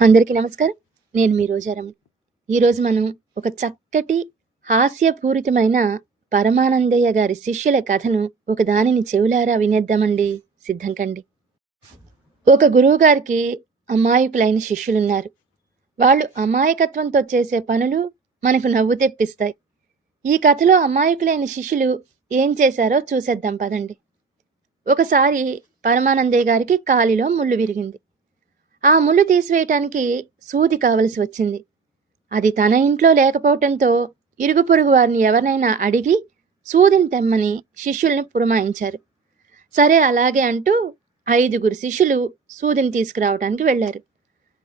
అందరికీ నమస్కారం. నేను మీ రోజారమ్మ ఈరోజు మనం ఒక చక్కటి హాస్యపూరితమైన పరమానందయ్య గారి శిష్యుల కథను ఒక దానిని చెవులారా వినేద్దామండి. సిద్ధం కండి. ఒక గురువు గారికి అమాయకులైన శిష్యులున్నారు. వాళ్ళు అమాయకత్వంతో చేసే పనులు మనకు నవ్వు తెప్పిస్తాయి. ఈ కథలో అమాయకులైన శిష్యులు ఏం చేశారో చూసేద్దాం పదండి. ఒకసారి పరమానందయ్య గారికి కాలిలో ముళ్ళు విరిగింది. ఆ ముళ్ళు తీసివేయటానికి సూది కావలసి వచ్చింది. అది తన ఇంట్లో లేకపోవటంతో ఇరుగు పొరుగు వారిని ఎవరినైనా అడిగి సూదిని తెమ్మని శిష్యుల్ని పురమాయించారు. సరే అలాగే అంటూ ఐదుగురు శిష్యులు సూదిని తీసుకురావడానికి వెళ్ళారు.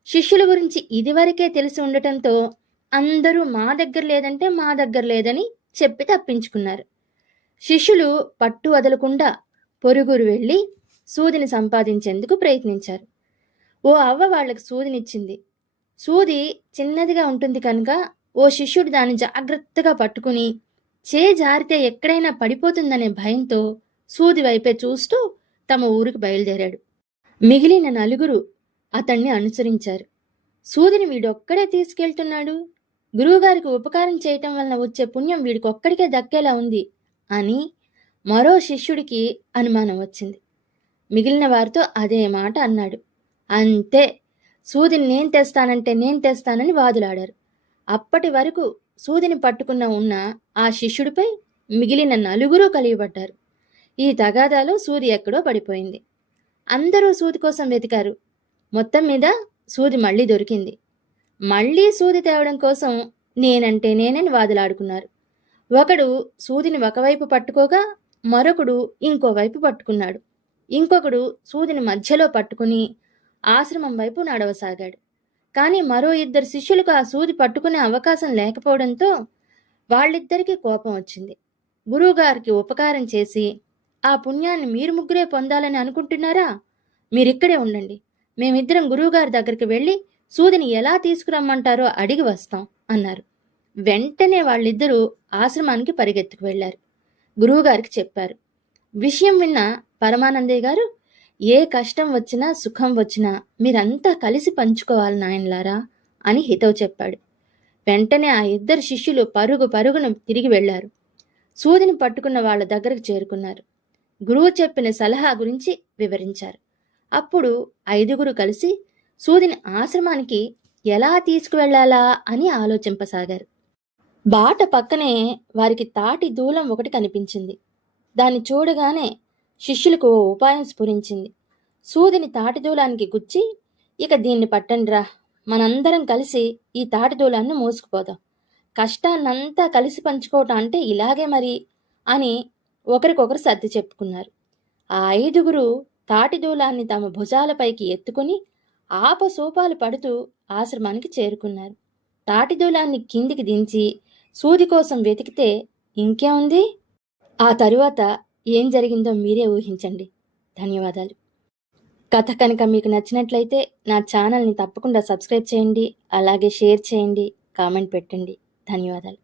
శిష్యుల గురించి ఇదివరకే తెలిసి ఉండటంతో అందరూ మా దగ్గర లేదంటే మా దగ్గర లేదని చెప్పి తప్పించుకున్నారు. శిష్యులు పట్టు వదలకుండా పొరుగురు వెళ్ళి సూదిని సంపాదించేందుకు ప్రయత్నించారు. ఓ అవ్వ వాళ్ళకి సూదినిచ్చింది. సూది చిన్నదిగా ఉంటుంది కనుక ఓ శిష్యుడు దాన్ని జాగ్రత్తగా పట్టుకుని చే జారితే ఎక్కడైనా పడిపోతుందనే భయంతో సూది వైపే చూస్తూ తమ ఊరికి బయలుదేరాడు. మిగిలిన నలుగురు అతన్ని అనుసరించారు. సూదిని వీడొక్కడే తీసుకెళ్తున్నాడు. గురువుగారికి ఉపకారం చేయటం వలన వచ్చే పుణ్యం వీడికొక్కడికే దక్కేలా ఉంది అని మరో శిష్యుడికి అనుమానం వచ్చింది. మిగిలిన వారితో అదే మాట అన్నాడు. అంతే. సూదిని నేను తెస్తానంటే నేను తెస్తానని వాదులాడారు. అప్పటి వరకు సూదిని పట్టుకున్న ఉన్న ఆ శిష్యుడిపై మిగిలిన నలుగురు కలిగిపడ్డారు ఈ తగాదాలో సూది ఎక్కడో పడిపోయింది. అందరూ సూది కోసం వెతికారు. మొత్తం మీద సూది మళ్ళీ దొరికింది. మళ్ళీ సూది తేవడం కోసం నేనంటే నేనని వాదులాడుకున్నారు. ఒకడు సూదిని ఒకవైపు పట్టుకోగా మరొకడు ఇంకోవైపు పట్టుకున్నాడు. ఇంకొకడు సూదిని మధ్యలో పట్టుకుని ఆశ్రమం వైపు నడవసాగాడు. కానీ మరో ఇద్దరు శిష్యులకు ఆ సూది పట్టుకునే అవకాశం లేకపోవడంతో వాళ్ళిద్దరికీ కోపం వచ్చింది. గురువుగారికి ఉపకారం చేసి ఆ పుణ్యాన్ని మీరు ముగ్గురే పొందాలని అనుకుంటున్నారా? మీరిక్కడే ఉండండి. మేమిద్దరం గురువుగారి దగ్గరికి వెళ్ళి సూదిని ఎలా తీసుకురమ్మంటారో అడిగి వస్తాం అన్నారు. వెంటనే వాళ్ళిద్దరూ ఆశ్రమానికి పరిగెత్తుకు వెళ్ళారు గురువుగారికి చెప్పారు. విషయం విన్న పరమానందయ్య గారు ఏ కష్టం వచ్చినా సుఖం వచ్చినా మీరంతా కలిసి పంచుకోవాలి నాయనలారా అని హితవు చెప్పాడు. వెంటనే ఆ ఇద్దరు శిష్యులు పరుగు పరుగున తిరిగి వెళ్ళారు సూదిని పట్టుకున్న వాళ్ళ దగ్గరకు చేరుకున్నారు. గురువు చెప్పిన సలహా గురించి వివరించారు. అప్పుడు ఐదుగురు కలిసి సూదిని ఆశ్రమానికి ఎలా తీసుకువెళ్ళాలా అని ఆలోచింపసాగారు. బాట పక్కనే వారికి తాటి దూలం ఒకటి కనిపించింది. దాన్ని చూడగానే శిష్యులకు ఓ ఉపాయం స్ఫురించింది. సూదిని తాటిదూలానికి గుచ్చి ఇక దీన్ని పట్టండిరా మనందరం కలిసి ఈ తాటిదూలాన్ని మోసుకుపోదాం. కష్టాన్నంతా కలిసి పంచుకోవటం అంటే ఇలాగే మరి అని ఒకరికొకరు సర్ది చెప్పుకున్నారు. ఆ ఐదుగురు తాటిదూలాన్ని తమ భుజాలపైకి ఎత్తుకుని ఆపసోపాలు పడుతూ ఆశ్రమానికి చేరుకున్నారు. తాటిదూలాన్ని కిందికి దించి సూది కోసం వెతికితే ఇంకేముంది? ఆ తరువాత ఏం జరిగిందో మీరే ఊహించండి. ధన్యవాదాలు. కథ కనుక మీకు నచ్చినట్లయితే నా ఛానల్ని తప్పకుండా సబ్స్క్రైబ్ చేయండి అలాగే షేర్ చేయండి కామెంట్ పెట్టండి. ధన్యవాదాలు.